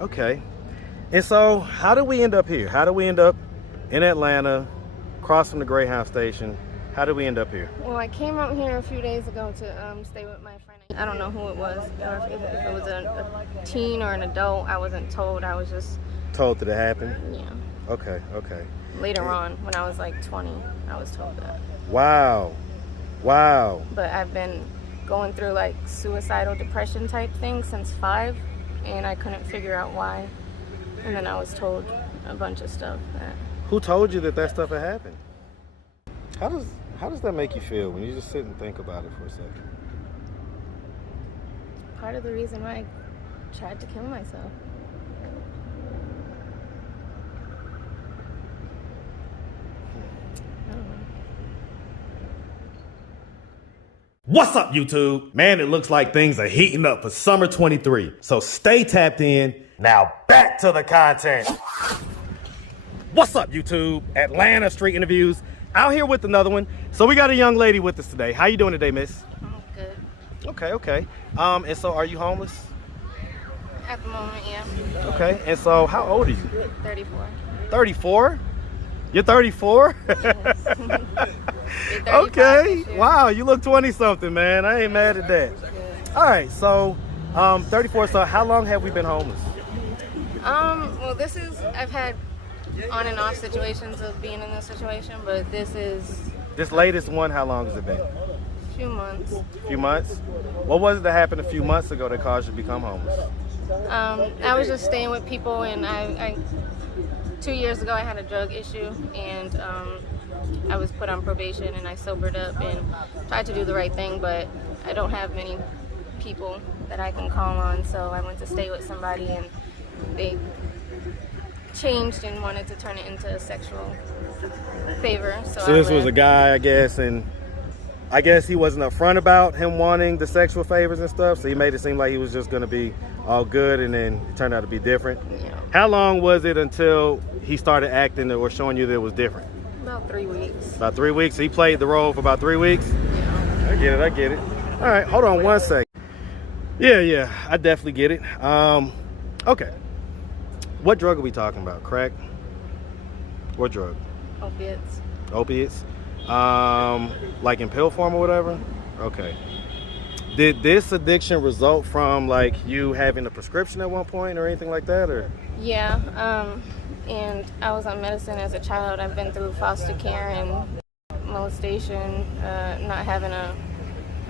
Okay. And so, how did we end up here? How did we end up in Atlanta, across from the Greyhound station? How did we end up here? Well, I came out here a few days ago to stay with my friend. I don't know who it was, or if it was a teen or an adult. I wasn't told. I was just Told that it happened? Yeah. Okay, okay. Later on, when I was like 20, I was told that. Wow. Wow. But I've been going through like suicidal depression type things since 5, and I couldn't figure out why. And then I was told a bunch of stuff. Who told you that that stuff had happened? How does that make you feel when you just sit and think about it for a second? Part of the reason why I tried to kill myself. I don't know. What's up, YouTube? Man, it looks like things are heating up for summer 23. So stay tapped in. Now back to the content. What's up, YouTube? Atlanta Street Interviews. Out here with another one. So we got a young lady with us today. How you doing today, miss? Oh, good. Okay, okay. And so are you homeless? At the moment, yeah. Okay, and so how old are you? 34. 34? You're 34? Yes. Okay. Wow, you look 20-something, man. I ain't mad at that. Good. All right, so 34. So how long have we been homeless? Well, I've had on and off situations of being in this situation, but this latest one, how long has it been? a few months. A few months? What was it that happened a few months ago that caused you to become homeless? I was just staying with people, and I 2 years ago I had a drug issue, and I was put on probation, and I sobered up and tried to do the right thing, but I don't have many people that I can call on, so I went to stay with somebody, and they changed and wanted to turn it into a sexual favor. So this was a guy, I guess, and I guess he wasn't upfront about him wanting the sexual favors and stuff, so he made it seem like he was just going to be all good, and then it turned out to be different. Yeah. How long was it until he started acting or showing you that it was different? About 3 weeks. About 3 weeks? He played the role for about 3 weeks? Yeah. I get it. All right, hold on one second. Yeah, I definitely get it. Okay. What drug are we talking about? Crack? What drug? Opiates. Opiates? Like in pill form or whatever? Okay. Did this addiction result from like you having a prescription at one point or anything like that, or? Yeah, and I was on medicine as a child. I've been through foster care and molestation, not having a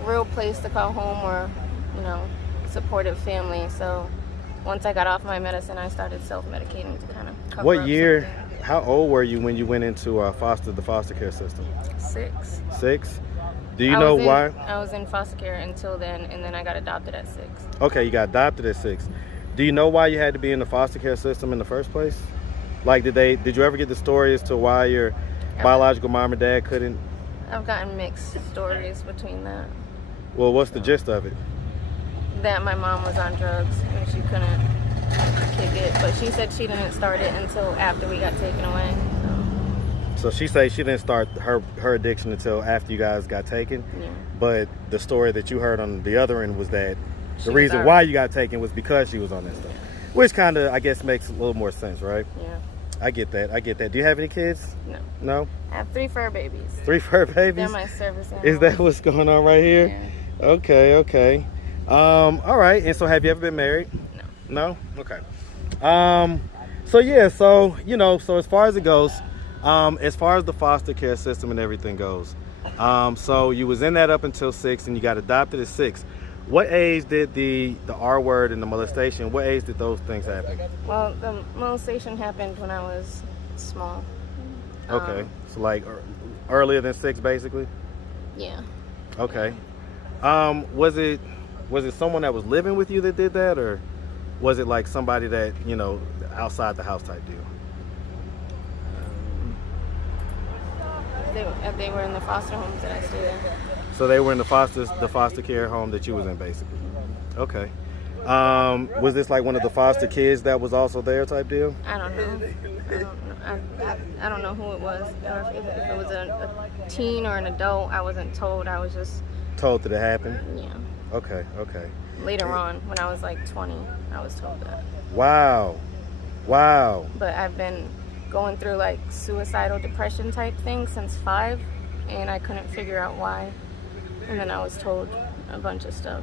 real place to call home or, supportive family. So once I got off my medicine, I started self-medicating to kind of cover What up year, something. how old were you when you went into the foster care system? 6. 6? Do you know why? I was in foster care until then, and then I got adopted at 6. Okay, you got adopted at 6. Do you know why you had to be in the foster care system in the first place? Like, did you ever get the story as to why your biological mom or dad couldn't? I've gotten mixed stories between that. Well, what's the gist of it? That my mom was on drugs and she couldn't kick it, but she said she didn't start it until after we got taken away. So she says she didn't start her addiction until after you guys got taken. Yeah. But the story that you heard on the other end was that the She reason was why you got taken was because she was on that stuff. Which kind of, I guess, makes a little more sense, right? Yeah. I get that. Do you have any kids? No. No? I have 3 fur babies. 3 fur babies? They're my service animals. Is that what's going on right here? Yeah. Okay. All right. And so have you ever been married? No. No? Okay. So as far as it goes, as far as the foster care system and everything goes, so you was in that up until 6 and you got adopted at 6. What age did the R word and the molestation, what age did those things happen? Well, the molestation happened when I was small. Okay. So like earlier than 6, basically? Yeah. Okay. Was it someone that was living with you that did that, or was it like somebody that, outside the house type deal? They were in the foster homes that I stayed in. So they were in the foster care home that you was in, basically. Okay. Was this like one of the foster kids that was also there type deal? I don't know. I don't know who it was, or if it was a teen or an adult. I wasn't told. I was just Told that it happened? Yeah. Okay. Later on, when I was like 20, I was told that. Wow. Wow. But I've been going through like suicidal depression type things since 5, and I couldn't figure out why. And then I was told a bunch of stuff.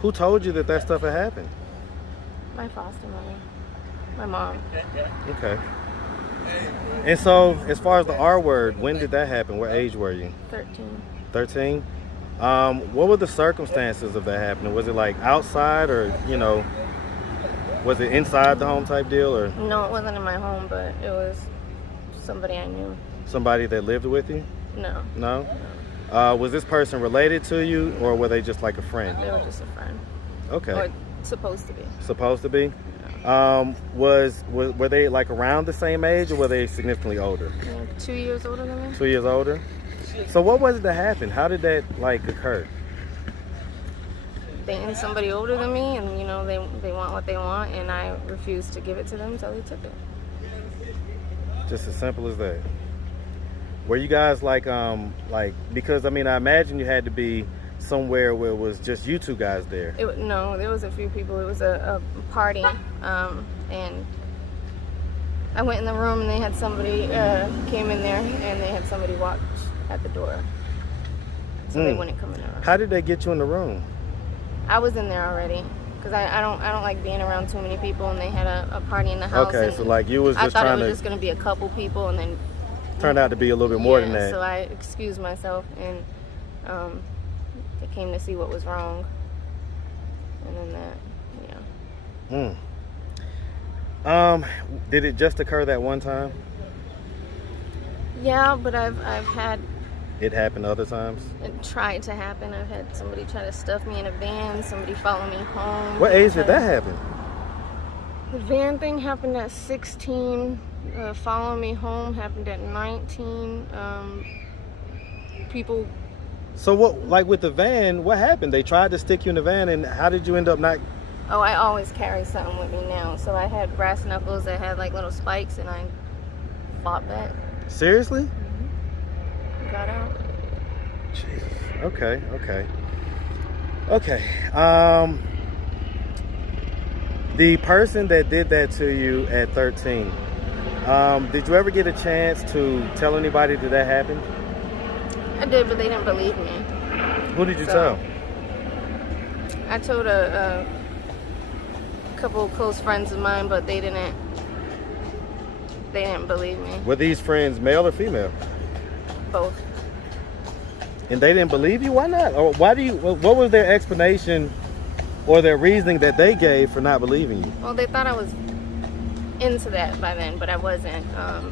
Who told you that stuff had happened? My foster mother. My mom. Okay. And so, as far as the R word, when did that happen? What age were you? 13. 13? What were the circumstances of that happening? Was it like outside, or, you know, was it inside the home type deal, or? No, it wasn't in my home, but it was somebody I knew. Somebody that lived with you? No. No? Was this person related to you, or were they just like a friend? They were just a friend. Okay. Or supposed to be. Supposed to be? Were they like around the same age, or were they significantly older? 2 years older than me. 2 years older? So what was it that happened? How did that like occur? Dating somebody older than me, and you know they want what they want, and I refused to give it to them, so they took it. Just as simple as that. Were you guys like because I mean I imagine you had to be somewhere where it was just you two guys there. No, there was a few people. It was a party, and I went in the room, and they had somebody came in there, and they had somebody watch at the door, so they wouldn't come in the room. How did they get you in the room? I was in there already, because I don't like being around too many people, and they had a party in the house. Okay, so like you was just I thought trying it was to. just gonna be a couple people, and then Turned out to be a little bit more than that. So I excused myself, and they came to see what was wrong, and then that, yeah. Did it just occur that one time? Yeah, but I've had It happened other times? it tried to happen. I've had somebody try to stuff me in a van, somebody follow me home. What age did that happen? The van thing happened at 16. Follow me home happened at 19. People. So what, like with the van, what happened? They tried to stick you in the van, and how did you end up not? Oh, I always carry something with me now. So I had brass knuckles that had like little spikes, and I fought back. Seriously? Got out. Jesus. Okay. The person that did that to you at 13, did you ever get a chance to tell anybody that happened? I did, but they didn't believe me. Who did you tell? I told a couple of close friends of mine, but they didn't believe me. Were these friends male or female? Both. And they didn't believe you? Why not? Or what was their explanation or their reasoning that they gave for not believing you? Well, they thought I was into that by then, but I wasn't. So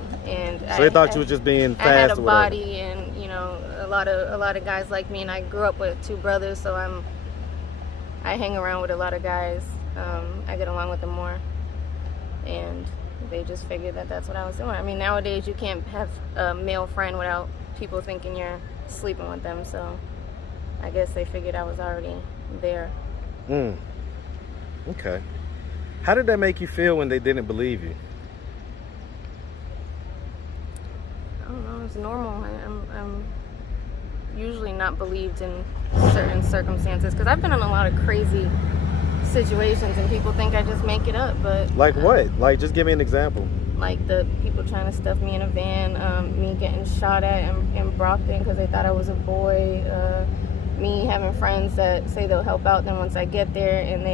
they thought you were just being fast. I had a or whatever. body, and you know, a lot of guys like me, and I grew up with 2 brothers, so I hang around with a lot of guys. I get along with them more, and they just figured that that's what I was doing. I mean, nowadays you can't have a male friend without people thinking you're sleeping with them, so I guess they figured I was already there. Okay. How did that make you feel when they didn't believe you? I don't know, it's normal. I'm usually not believed in certain circumstances, because I've been in a lot of crazy situations, and people think I just make it up, but... Like what? Like, just give me an example. Like the people trying to stuff me in a van, me getting shot at in Brockton because they thought I was a boy, me having friends that say they'll help out, then once I get there, and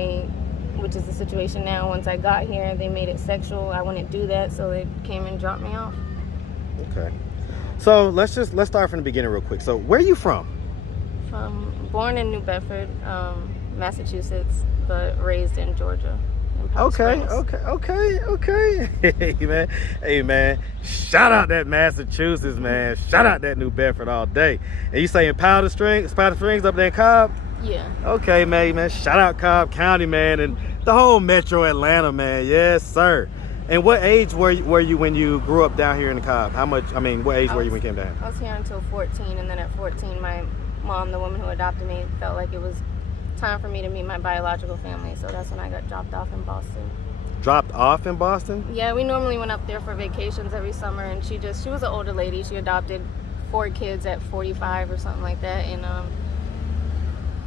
which is the situation now, once I got here, they made it sexual. I wouldn't do that, so they came and dropped me off. Okay. So let's start from the beginning real quick. So where are you from? Born in New Bedford, Massachusetts, but raised in Georgia. Okay. Hey man, shout out that Massachusetts, man. Shout out that New Bedford all day. And you saying Powder Springs up there in Cobb? Yeah. Okay, man. Shout out Cobb County, man, and the whole Metro Atlanta, man. Yes, sir. And what age were you when you grew up down here in the Cobb? What age were you when you came down? I was here until 14, and then at 14, my mom, the woman who adopted me, felt like it was time for me to meet my biological family, so that's when I got dropped off in Boston. Dropped off in Boston? Yeah, we normally went up there for vacations every summer, and she was an older lady. She adopted 4 kids at 45 or something like that, and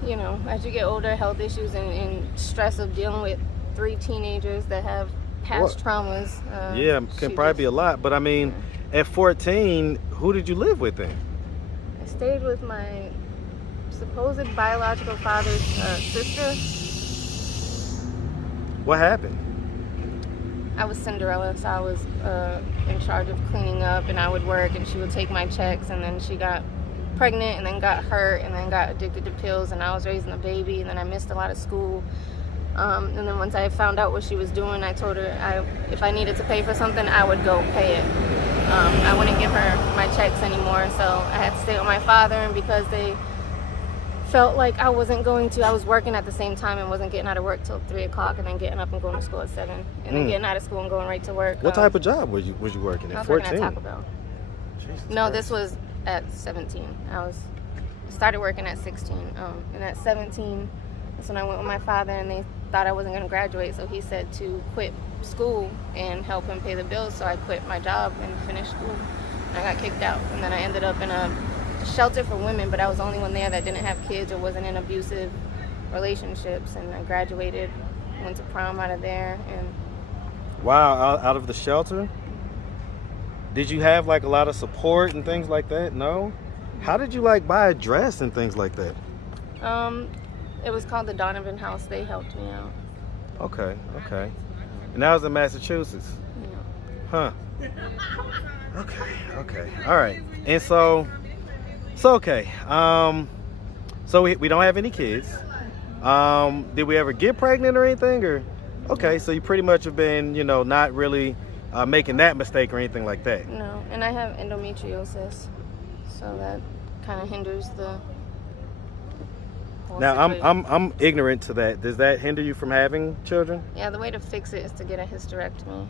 you know, as you get older, health issues and stress of dealing with 3 teenagers that have past traumas. Yeah, can probably be a lot. But I mean, at 14, who did you live with then? I stayed with my supposed biological father's sister. What happened? I was Cinderella, so I was in charge of cleaning up, and I would work, and she would take my checks, and then she got pregnant, and then got hurt, and then got addicted to pills, and I was raising a baby, and then I missed a lot of school. And then once I found out what she was doing, I told her if I needed to pay for something, I would go pay it. I wouldn't give her my checks anymore, so I had to stay with my father, and because they felt like I wasn't going to, I was working at the same time and wasn't getting out of work till 3 o'clock, and then getting up and going to school at 7, and then getting out of school and going right to work. What type of job was you working at? I was 14? working at Taco Bell. No, this was at 17. I started working at 16, and at 17, that's when I went with my father, and they thought I wasn't going to graduate, so he said to quit school and help him pay the bills. So I quit my job and finished school, and I got kicked out, and then I ended up in a shelter for women, but I was the only one there that didn't have kids or wasn't in abusive relationships, and I graduated, went to prom out of there. And wow, out of the shelter? Did you have like a lot of support and things like that? No? How did you like buy a dress and things like that? It was called the Donovan House. They helped me out. Okay. And that was in Massachusetts? Yeah. Huh. Okay. All right. And so okay. So we don't have any kids. Did we ever get pregnant or anything? Or okay, so you pretty much have been, you know, not really making that mistake or anything like that. No, and I have endometriosis, so that kind of hinders the whole Now situation. I'm ignorant to that. Does that hinder you from having children? Yeah, the way to fix it is to get a hysterectomy.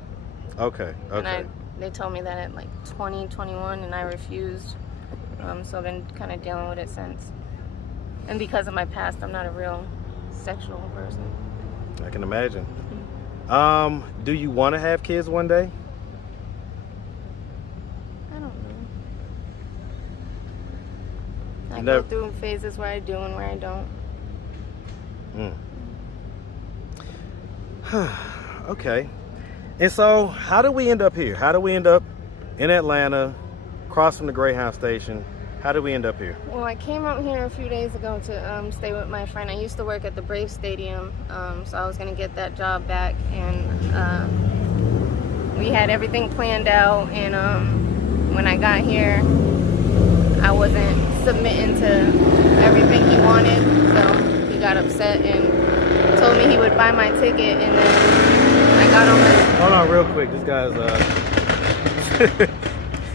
Okay. And they told me that at like 20, 21, and I refused. So I've been kind of dealing with it since. And because of my past, I'm not a real sexual person. I can imagine. Do you want to have kids one day? I don't know. I never- go through phases where I do and where I don't. Okay. And so how do we end up here? How do we end up in Atlanta, across from the Greyhound station? How did we end up here? Well, I came out here a few days ago to stay with my friend. I used to work at the Brave Stadium, so I was going to get that job back, and we had everything planned out, and when I got here, I wasn't submitting to everything he wanted, so he got upset and told me he would buy my ticket, and then I got on my... Hold on real quick. This guy's...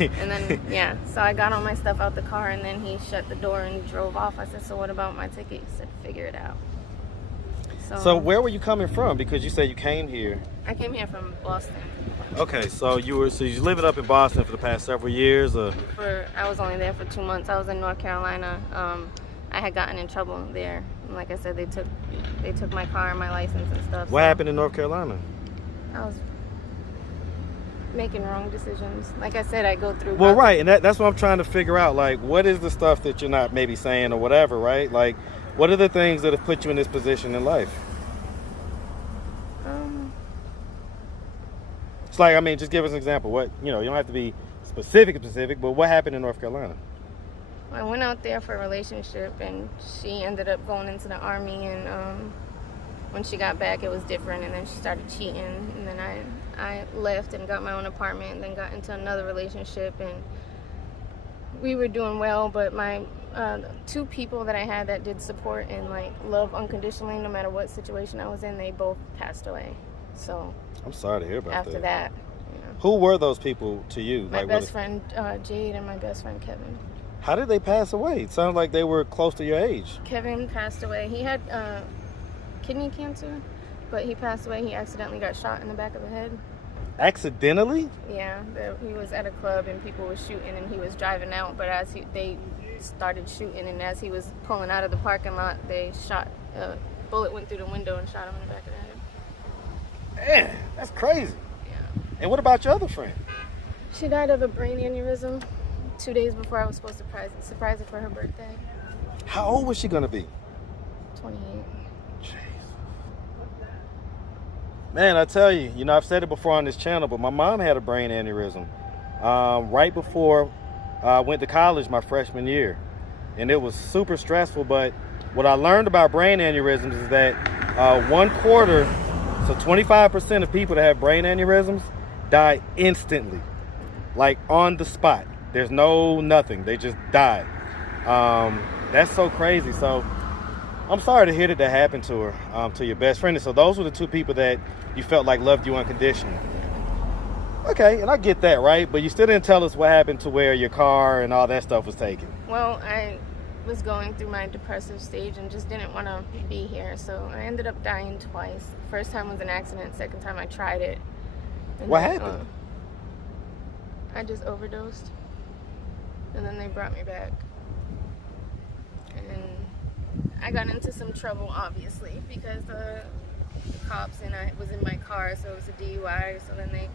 And then, yeah, so I got all my stuff out the car, and then he shut the door and drove off. I said, so what about my ticket? He said, figure it out. So where were you coming from? Because you said you came here. I came here from Boston. Okay, so you living up in Boston for the past several years? Or? I was only there for 2 months. I was in North Carolina. I had gotten in trouble there. And like I said, they took my car and my license and stuff. What happened in North Carolina? I was making wrong decisions. Like I said, I go through... Well, right, and that's what I'm trying to figure out. Like, what is the stuff that you're not maybe saying or whatever, right? Like, what are the things that have put you in this position in life? It's like, I mean, just give us an example. What, you know, you don't have to be specific, but what happened in North Carolina? I went out there for a relationship, and she ended up going into the Army, and when she got back, it was different, and then she started cheating, and then I left and got my own apartment, and then got into another relationship, and we were doing well, but my 2 people that I had that did support and like love unconditionally no matter what situation I was in, they both passed away. So I'm sorry to hear about that. After that, you know. Who were those people to you? My best friend Jade and my best friend Kevin. How did they pass away? It sounded like they were close to your age. Kevin passed away. He had kidney cancer, but he passed away. He accidentally got shot in the back of the head. Accidentally? Yeah, he was at a club and people were shooting, and he was driving out, but as they started shooting, and as he was pulling out of the parking lot, they shot, a bullet went through the window and shot him in the back of the head. Man, that's crazy. Yeah. And what about your other friend? She died of a brain aneurysm 2 days before I was supposed to surprise her for her birthday. How old was she gonna be? 28. Jesus. Man, I tell you, you know, I've said it before on this channel, but my mom had a brain aneurysm right before I went to college my freshman year. And it was super stressful, but what I learned about brain aneurysms is that 1/4, so 25% of people that have brain aneurysms die instantly, like on the spot. There's no nothing, they just die. That's so crazy. So I'm sorry to hear that happened to her, to your best friend. And so those were the 2 people that you felt like loved you unconditionally. Okay, and I get that, right? But you still didn't tell us what happened to where your car and all that stuff was taken. Well, I was going through my depressive stage and just didn't want to be here, so I ended up dying twice. First time was an accident, second time I tried it. And What then, happened? I just overdosed, and then they brought me back. And I got into some trouble, obviously, because the cops and I was in my car, so it was a DUI. So then they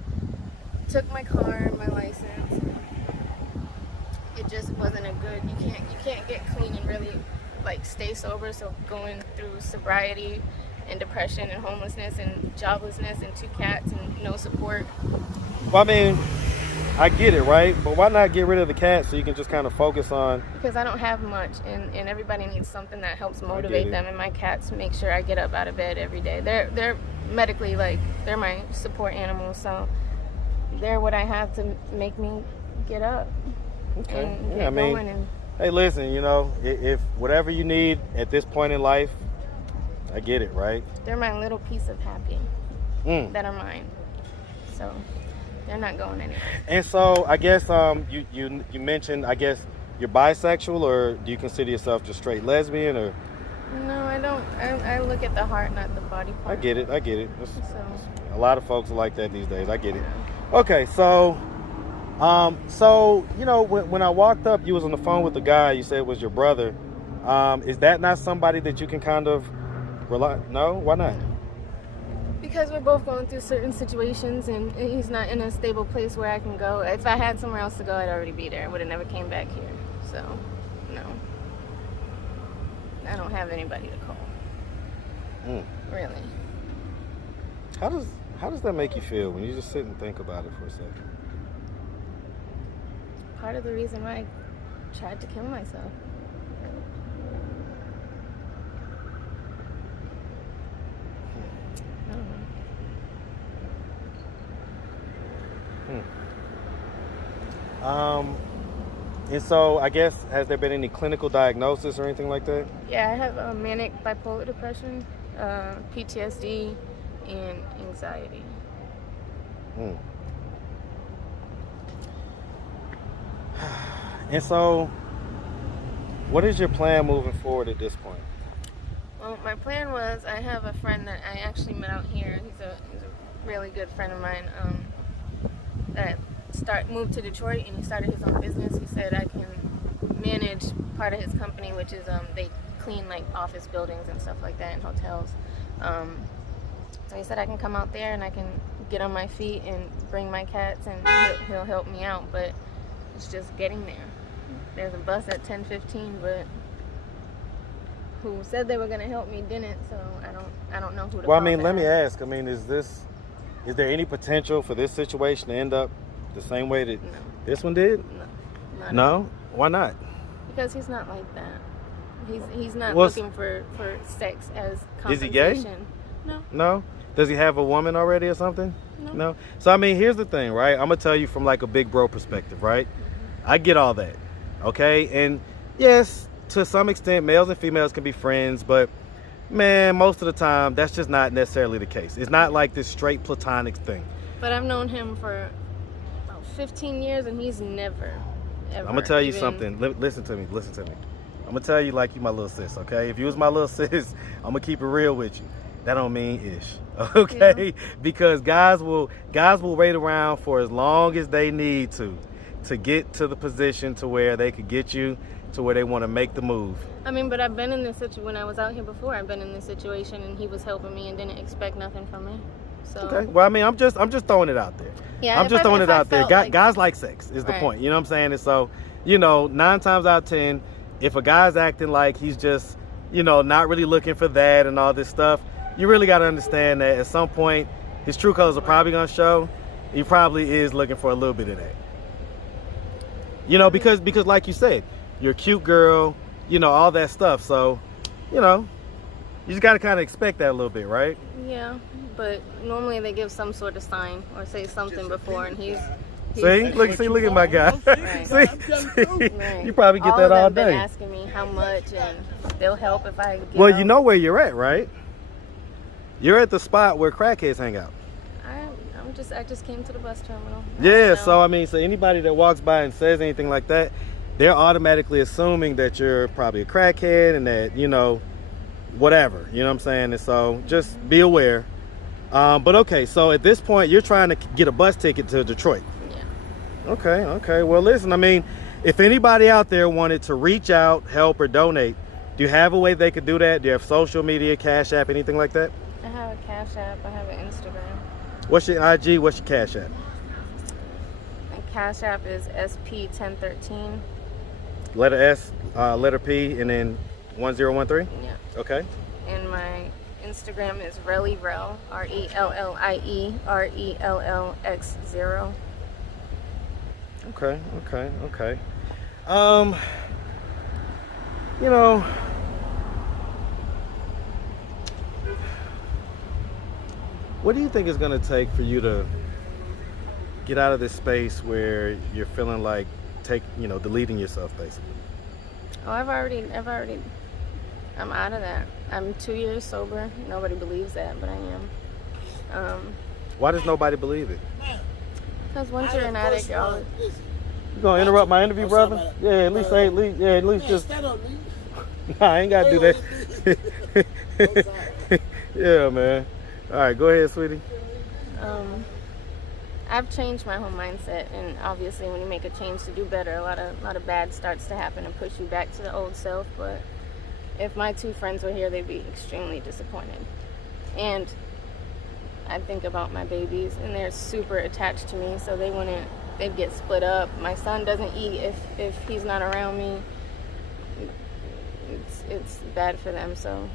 took my car and my license. It just wasn't a good. You can't get clean and really like stay sober. So going through sobriety and depression and homelessness and joblessness and 2 cats and no support. Well, I mean, I get it, right? But why not get rid of the cat so you can just kind of focus on... Because I don't have much, and everybody needs something that helps motivate them, and my cats make sure I get up out of bed every day. They're medically, like, they're my support animals, so they're what I have to make me get up. Okay. And Yeah, I mean, and hey, listen, you know, if whatever you need at this point in life, I get it, right? they're my little piece of happy that are mine. So they're not going anywhere. And so I guess you mentioned, I guess, you're bisexual, or do you consider yourself just straight lesbian, or? No, I don't. I look at the heart, not the body part. I get it. So A lot of folks are like that these days. I get it. Okay, so you know, when I walked up, you was on the phone with the guy you said was your brother. Is that not somebody that you can kind of rely? No, why not? because we're both going through certain situations, and he's not in a stable place where I can go. If I had somewhere else to go, I'd already be there. I would have never came back here. So, no. I don't have anybody to call. Really. How does that make you feel when you just sit and think about it for a second? Part of the reason why I tried to kill myself. I don't know. And so I guess, has there been any clinical diagnosis or anything like that? Yeah, I have manic bipolar depression, PTSD, and anxiety. And so, what is your plan moving forward at this point? Well, my plan was, I have a friend that I actually met out here. He's a really good friend of mine that moved to Detroit, and he started his own business. He said I can manage part of his company, which is they clean like office buildings and stuff like that and hotels. So he said I can come out there and I can get on my feet and bring my cats, and he'll help me out, but it's just getting there. There's a bus at 10:15, but who said they were going to help me didn't, so I don't know who to call. Well, I mean, let me ask. I mean, is there any potential for this situation to end up the same way that this one did? No. No? Why not? Because he's not like that. He's not looking for sex as compensation. Is he gay? No. No? Does he have a woman already or something? No? So, I mean, here's the thing, right? I'm going to tell you from like a big bro perspective, right? I get all that, okay? And yes, to some extent, males and females can be friends, but man, most of the time, that's just not necessarily the case. It's not like this straight platonic thing. But I've known him for about 15 years, and he's never, ever. I'm going to tell you something. Listen to me. I'm going to tell you like you my little sis, okay? If you was my little sis, I'm going to keep it real with you. That don't mean ish, okay? Yeah. Because guys will wait around for as long as they need to get to the position to where they could get you to where they want to make the move. I mean, but I've been in this situation when I was out here before. I've been in this situation, and he was helping me and didn't expect nothing from me. So. Okay. Well, I mean, I'm just throwing it out there. Yeah. I'm just throwing it out there. Guys like sex is the point. You know what I'm saying? And so, 9 times out of 10, if a guy's acting like he's just, you know, not really looking for that and all this stuff, you really got to understand that at some point his true colors are probably going to show. He probably is looking for a little bit of that. You know, because like you said, you're a cute girl, you know, all that stuff. So, you know, you just got to kind of expect that a little bit, right? Yeah, but normally they give some sort of sign or say something before, and he's See, look at my guy. Right. see, Right. you probably get all that all of them day. been asking me how much, and they'll help if I get Well, out. you know where you're at, right? You're at the spot where crackheads hang out. I just came to the bus terminal. Yeah, so I mean, so anybody that walks by and says anything like that, they're automatically assuming that you're probably a crackhead and that, you know, whatever, you know what I'm saying? And so just be aware. But okay, so at this point, you're trying to get a bus ticket to Detroit. Yeah. Okay. Well, listen, I mean, if anybody out there wanted to reach out, help, or donate, do you have a way they could do that? Do you have social media, Cash App, anything like that? I have a Cash App. I have an Instagram. What's your IG? What's your Cash App? My Cash App is SP1013. Letter S, letter P, and then 1013? Yeah. Okay. And my Instagram is Rellivrell, RELLIE, Okay. You know, what do you think it's gonna take for you to get out of this space where you're feeling like deleting yourself, basically? Oh, I'm out of that. I'm 2 years sober. Nobody believes that, but I am. Why does nobody believe it? Because once you're an addict, you're always... You gonna interrupt my interview, brother? Yeah, at least just. Nah, I ain't gotta do that. Yeah, man. All right, go ahead, sweetie. I've changed my whole mindset, and obviously, when you make a change to do better, a lot of bad starts to happen and push you back to the old self. But if my two friends were here, they'd be extremely disappointed. And I think about my babies, and they're super attached to me, so they'd get split up. My son doesn't eat if he's not around me. It's bad for them, so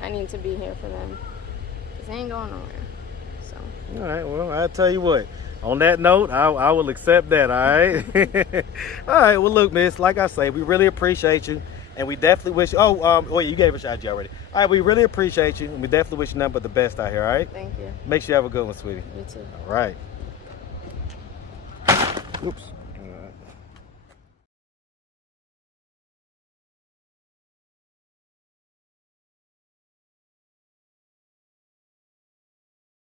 I need to be here for them, because they ain't going nowhere. So. All right, well, I'll tell you what. On that note, I will accept that, all right? All right, well, look, miss, like I say, we really appreciate you, and we definitely wish you... wait, you gave us your IG already. All right, we really appreciate you, and we definitely wish you nothing but the best out here, all right? Thank you. Make sure you have a good one, sweetie. You too. All right. Oops.